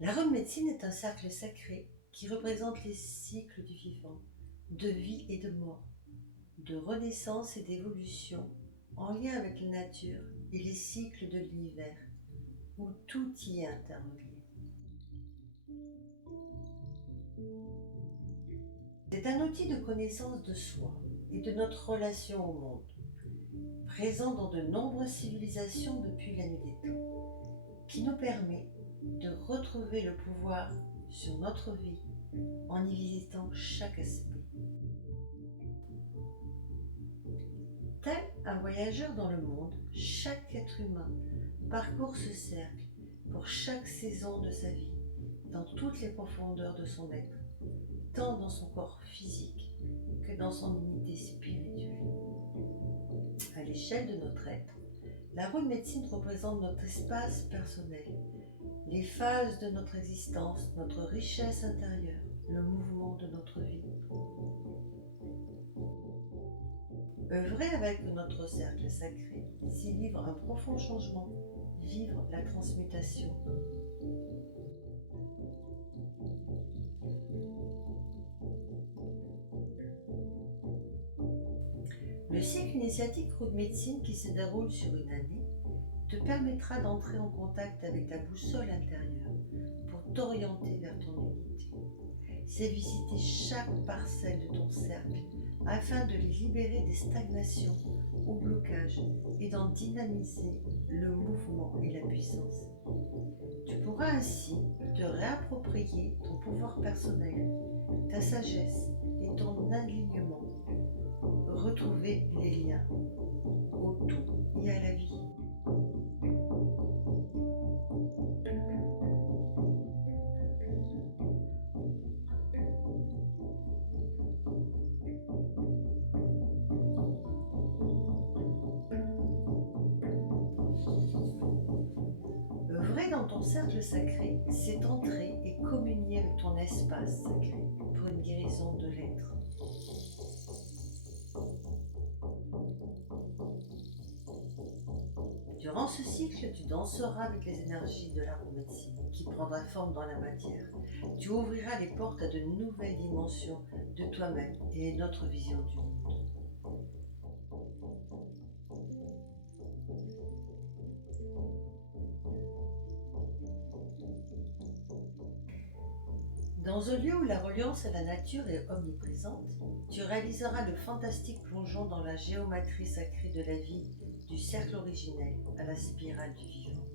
La Rome médecine est un cercle sacré qui représente les cycles du vivant, de vie et de mort, de renaissance et d'évolution, en lien avec la nature et les cycles de l'univers, où tout y est interrelié. C'est un outil de connaissance de soi et de notre relation au monde, présent dans de nombreuses civilisations depuis la nuit des temps, qui nous permet de retrouver le pouvoir sur notre vie en y visitant chaque aspect. Tel un voyageur dans le monde, chaque être humain parcourt ce cercle pour chaque saison de sa vie, dans toutes les profondeurs de son être, tant dans son corps physique que dans son unité spirituelle. À l'échelle de notre être, la rune médecine représente notre espace personnel, les phases de notre existence, notre richesse intérieure, le mouvement de notre vie. Œuvrer avec notre cercle sacré, c'est vivre un profond changement, vivre la transmutation. Le cycle initiatique Rune Médecine qui se déroule sur une année te permettra d'entrer en contact avec ta boussole intérieure pour t'orienter vers ton unité. C'est visiter chaque parcelle de ton cercle afin de les libérer des stagnations ou blocages et d'en dynamiser le mouvement et la puissance. Tu pourras ainsi te réapproprier ton pouvoir personnel, ta sagesse et ton alignement, retrouver les liens au tout et à la vie. Œuvrer dans ton cercle sacré, c'est entrer et communier avec ton espace sacré pour une guérison de l'être. Durant ce cycle, tu danseras avec les énergies de la médecine qui prendra forme dans la matière. Tu ouvriras les portes à de nouvelles dimensions de toi-même et notre vision du monde. Dans un lieu où la reliance à la nature est omniprésente, tu réaliseras le fantastique plongeon dans la géométrie sacrée de la vie, du cercle originel à la spirale du vivant.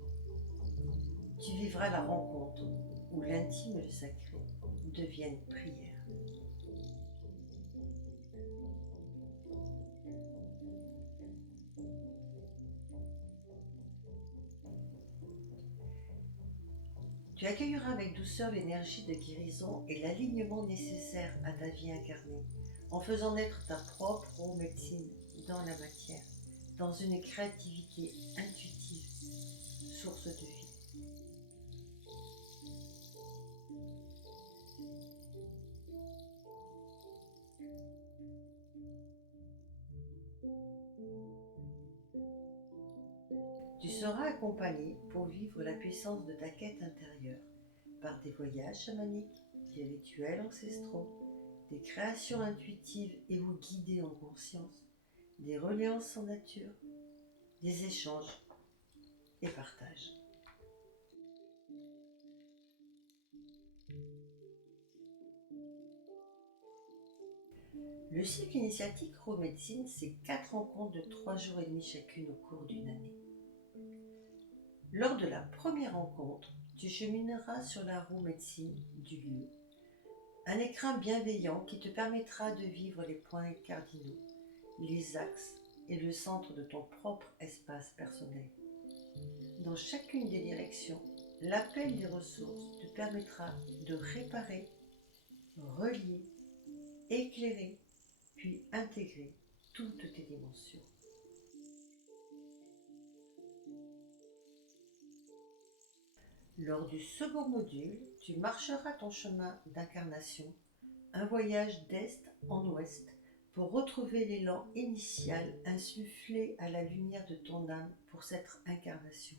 Tu vivras la rencontre où l'intime et le sacré deviennent prière. Tu accueilleras avec douceur l'énergie de guérison et l'alignement nécessaire à ta vie incarnée, en faisant naître ta propre médecine dans la matière, dans une créativité intuitive, source de vie. Tu seras accompagné pour vivre la puissance de ta quête intérieure par des voyages chamaniques, des rituels ancestraux, des créations intuitives et ou guidées en conscience, des reliances en nature, des échanges et partages. Le cycle initiatique Rome Médecine, c'est 4 rencontres de 3 jours et demi chacune au cours d'une année. Lors de la première rencontre, tu chemineras sur la roue médecine du lieu, un écrin bienveillant qui te permettra de vivre les points cardinaux, les axes et le centre de ton propre espace personnel. Dans chacune des directions, l'appel des ressources te permettra de réparer, relier, éclairer, puis intégrer toutes tes dimensions. Lors du second module, tu marcheras ton chemin d'incarnation, un voyage d'est en ouest pour retrouver l'élan initial insufflé à la lumière de ton âme pour cette incarnation.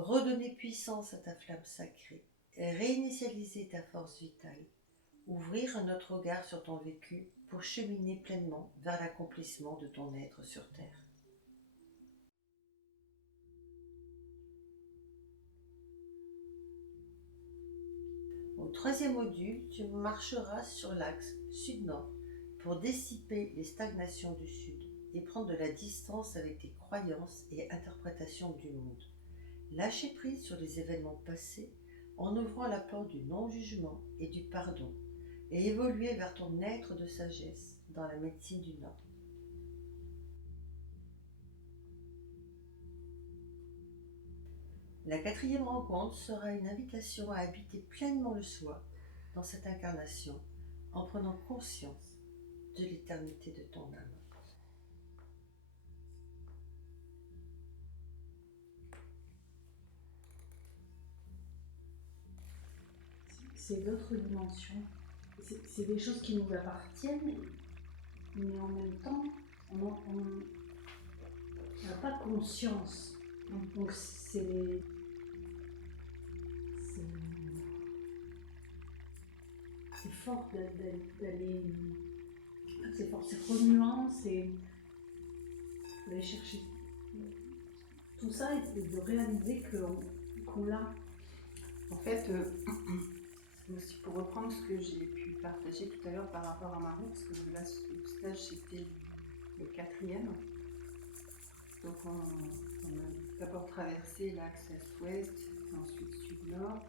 redonner puissance à ta flamme sacrée, réinitialiser ta force vitale, ouvrir un autre regard sur ton vécu pour cheminer pleinement vers l'accomplissement de ton être sur Terre. Au troisième module, tu marcheras sur l'axe sud-nord pour dissiper les stagnations du sud et prendre de la distance avec tes croyances et interprétations du monde. Lâcher prise sur les événements passés en ouvrant la porte du non-jugement et du pardon et évoluer vers ton être de sagesse dans la médecine du Nord. La quatrième rencontre sera une invitation à habiter pleinement le soi dans cette incarnation en prenant conscience de l'éternité de ton âme. C'est d'autres dimensions. C'est des choses qui nous appartiennent, mais en même temps, on n'a pas conscience. Donc c'est fort d'aller. C'est fort, c'est remuant, c'est d'aller chercher tout ça et de réaliser qu'on l'a. En fait, aussi pour reprendre ce que j'ai pu partager tout à l'heure par rapport à Marie, parce que là, ce stage c'était le 4e. Donc on a d'abord traversé l'axe est-ouest, ensuite sud-nord.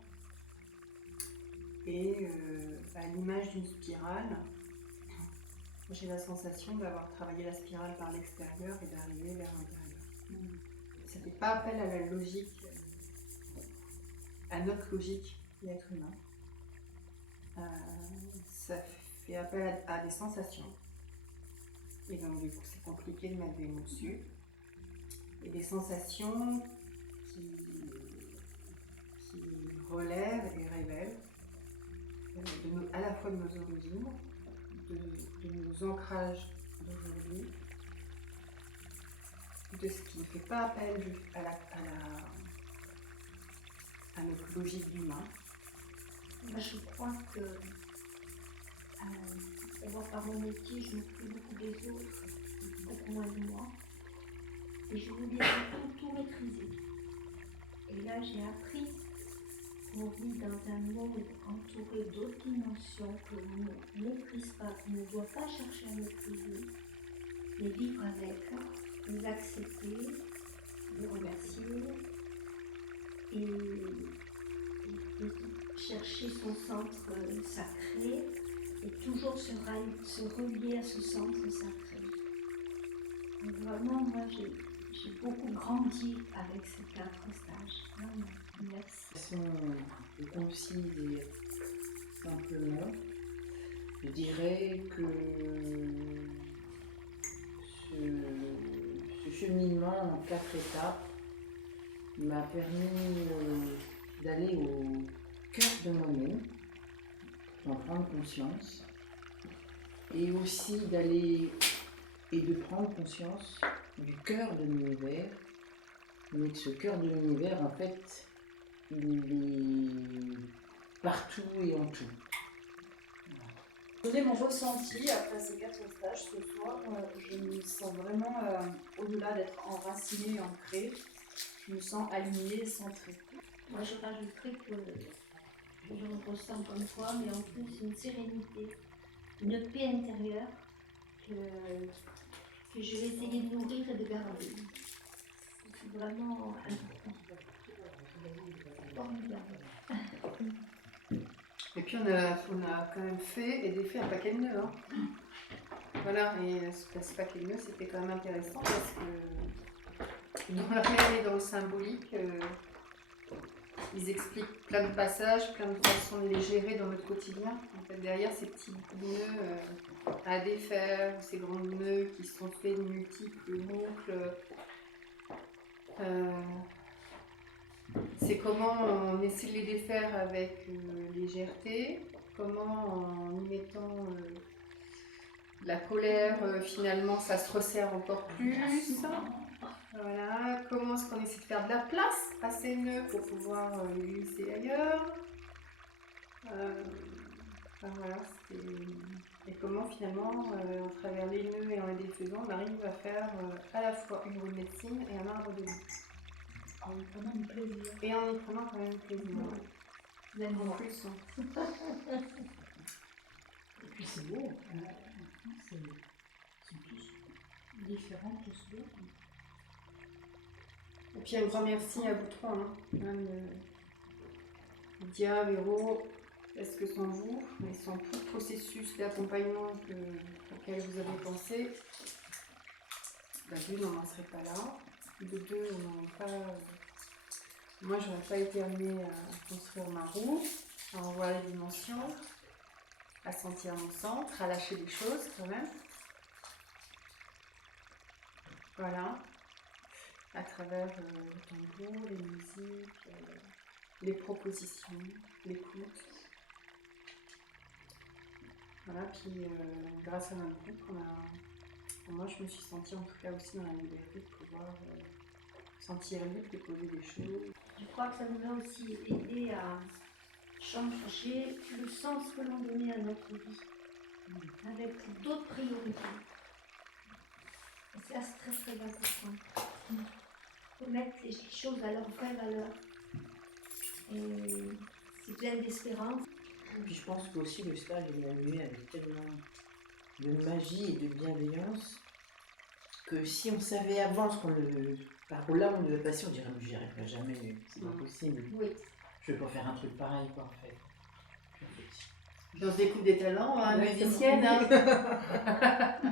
Et à l'image d'une spirale, j'ai la sensation d'avoir travaillé la spirale par l'extérieur et d'arriver vers l'intérieur. Ça ne fait pas appel à la logique, à notre logique d'être humain. Ça fait appel à des sensations. Et donc du coup c'est compliqué de mettre des mots dessus. Et des sensations qui relèvent et révèlent à la fois de nos origines, de nos ancrages d'aujourd'hui, de ce qui ne fait pas appel à notre logique d'humain. Moi, je crois que, d'abord par mon métier, je m'occupe beaucoup des autres, beaucoup moins de moi. Et je voulais tout maîtriser. Et là, j'ai appris qu'on vit dans un monde entouré d'autres dimensions que l'on ne maîtrise pas, qu'on ne doit pas chercher à maîtriser, mais vivre avec, les accepter, les remercier et chercher son centre sacré et toujours se relier à ce centre sacré. Donc vraiment, moi, j'ai beaucoup grandi avec ces 4 stages. Vraiment, merci. Façon de concilier simplement, je dirais que ce cheminement en 4 étapes m'a permis d'aller au cœur de moi-même, d'en prendre conscience, et aussi d'aller et de prendre conscience du cœur de l'univers, mais que ce cœur de l'univers, en fait, il est partout et en tout. Donner mon ressenti après ces 4 stages ce soir, je me sens vraiment, au-delà d'être enracinée, ancrée, je me sens alignée, centrée. Moi, je rajouterais que je le ressens comme toi, mais en plus une sérénité, une paix intérieure que je vais essayer de nourrir et de garder. C'est vraiment important. Formidable. Et puis on a quand même fait et défait un paquet de nœuds. Hein. Voilà, et ce paquet de nœuds c'était quand même intéressant parce que dans la réalité, dans le symbolique, ils expliquent plein de passages, plein de façons de les gérer dans notre quotidien. En fait, derrière ces petits nœuds à défaire, ces grands nœuds qui sont faits de multiples boucles, c'est comment on essaie de les défaire avec légèreté, comment en y mettant de la colère, finalement ça se resserre encore plus. Voilà, comment est-ce qu'on essaie de faire de la place à ces nœuds pour pouvoir les glisser ailleurs. Enfin, voilà, et comment finalement, à travers les nœuds et en les défaisant, on arrive à faire à la fois une roue de médecine et un arbre de vie. En me prenant du plaisir. Et en y prenant quand même plaisir. Vous allez En voir. plus, hein. Et puis c'est beau, ils sont tous différents, tous beaux. Et puis un grand merci à vous trois. Hein. Même, Lydia, Véro, parce que sans vous, et sans tout le processus d'accompagnement auquel vous avez pensé, d'une, on n'en serait pas là. De deux, on n'aurait pas. Moi, j'aurais pas été amenée à construire ma roue, à en voir les dimensions, à sentir mon centre, à lâcher des choses quand même. Voilà. À travers le tambour, les musiques, les propositions, l'écoute. Voilà, puis grâce à notre groupe, moi je me suis sentie en tout cas aussi dans la liberté de pouvoir sentir libre de poser des choses. Je crois que ça nous a aussi aidé à changer le sens que l'on donnait à notre vie, avec d'autres priorités. Et ça, c'est très très important. Il faut mettre les choses à leur vraie valeur. Et c'est plein d'espérance. Puis je pense que aussi le stage est animé avec tellement de magie et de bienveillance que si on savait avant par là on devait passer, on dirait mais j'y arriverai jamais, c'est pas possible. Oui. Je vais pas faire un truc pareil quoi en fait. Puis, en fait, Puis on découvre des talents, hein, Exactement. musicienne. Hein.